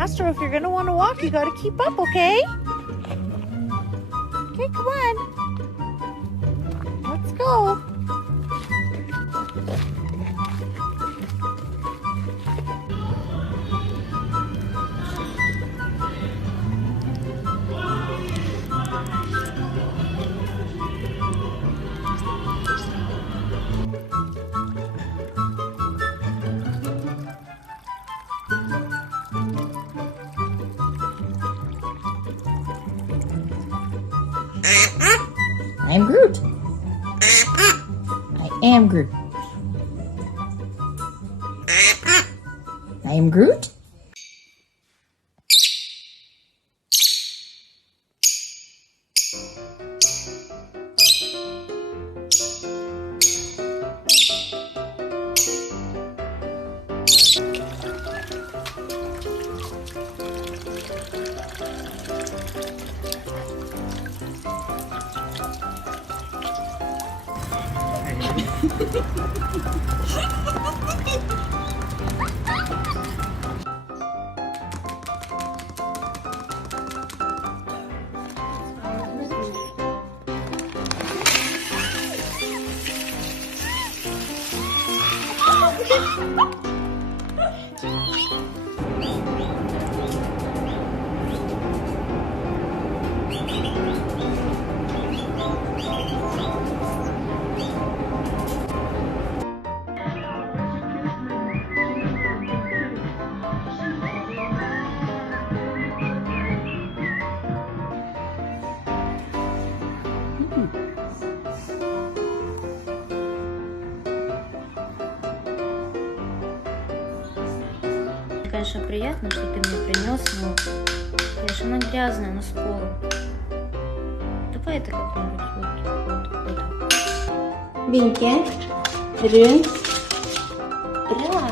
Astro, if you're gonna want to walk, you gotta keep up, okay? Okay, come on. Let's go. I'm Groot. I am Groot. I am Groot. Конечно, приятно, что ты мне принес, но, конечно, она грязная, она с пола. Давай это как-нибудь вот. Бинки. Рын. Бра.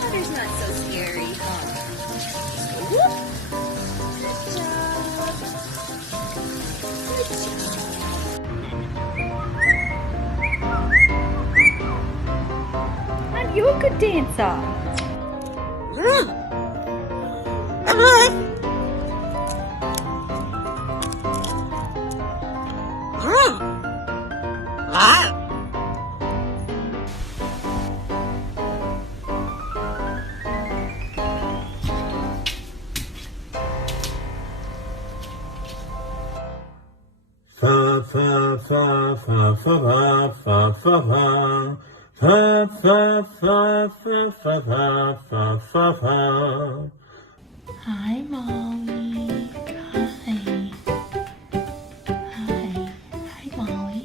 Water's not so scary. And you're a good dancer. Fa fa fa fa fa fa fa fa fa fa fa fa fa fa fa fa fa. Hi, Molly. Hi. Hi. Hi, Molly.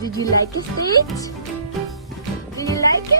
Did you like it, Stitch? Did you like it?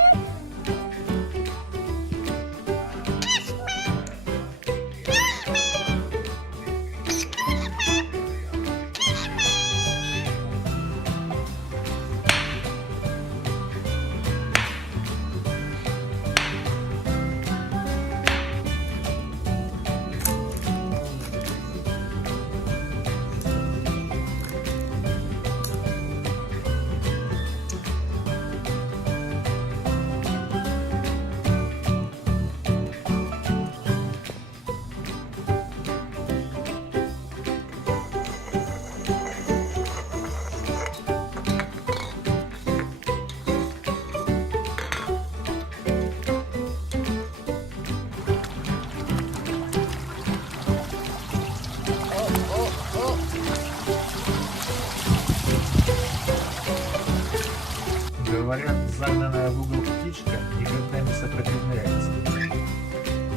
Говорят, загнанная в угол птичка никогда не сопротивляется.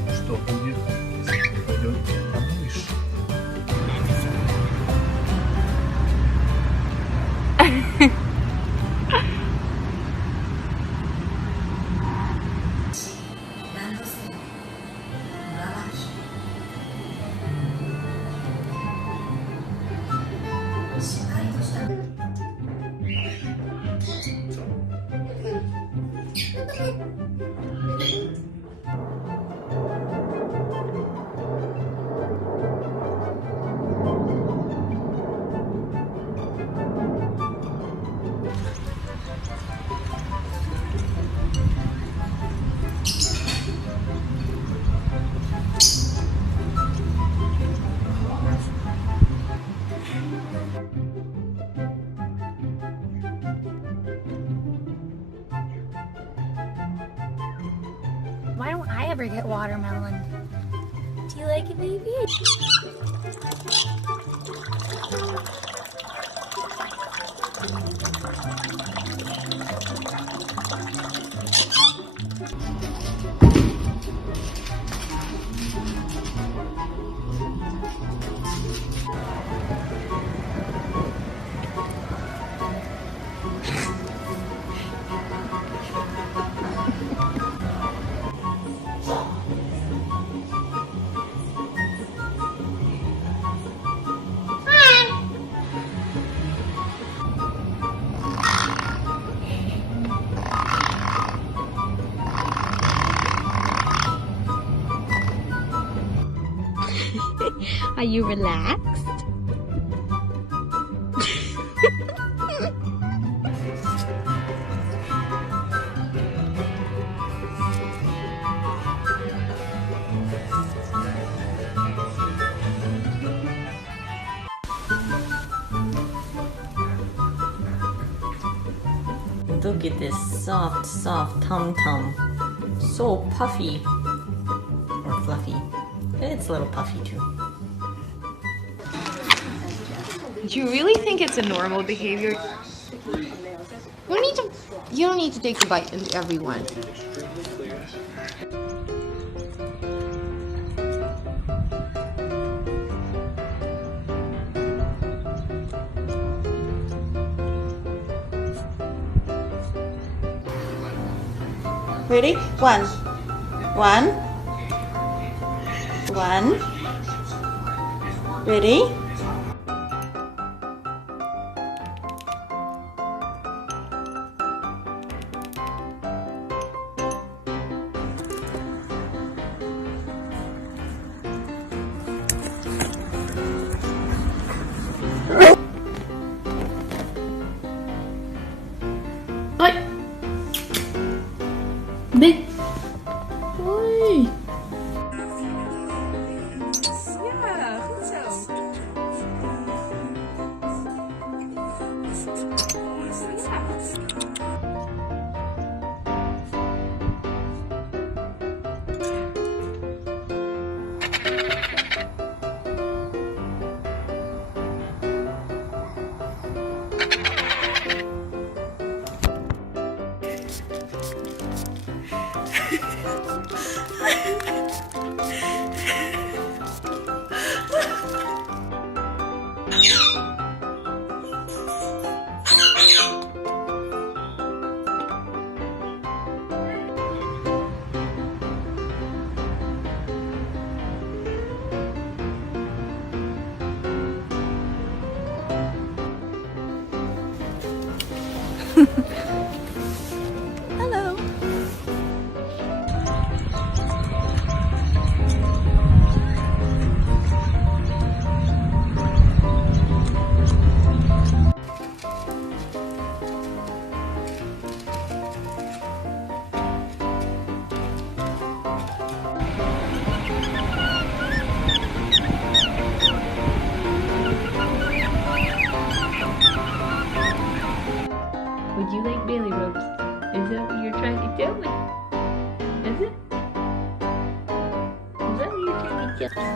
Ну что будет, если попадет на мышь? ever get watermelon. Do you like it, baby? Are you relaxed? Look at this soft, soft tum-tum. So puffy. Or fluffy. It's a little puffy too. Do you really think it's a normal behavior? You don't need to take a bite into everyone. Ready? One. Ready? Big. Oi. Ja, goed zo. Hello. Would you like belly rubs? Is that what you're trying to tell me? Is it? Is that what you're trying to tell me?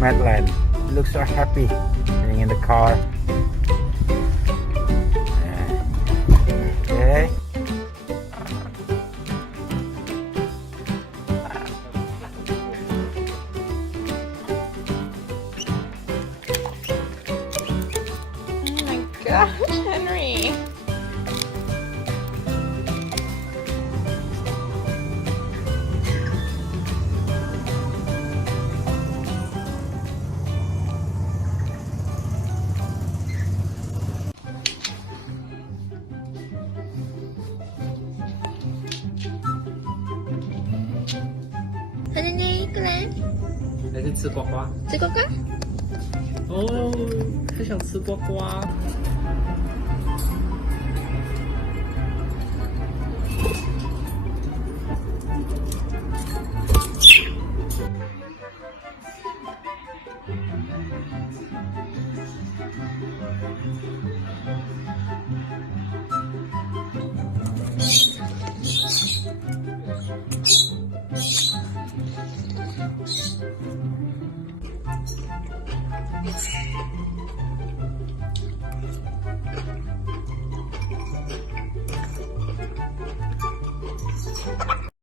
Madeline You look so happy sitting in the car. Okay. Oh my gosh, Henry. Henry，过来，还是吃瓜瓜？吃瓜瓜。哦，他想吃瓜瓜。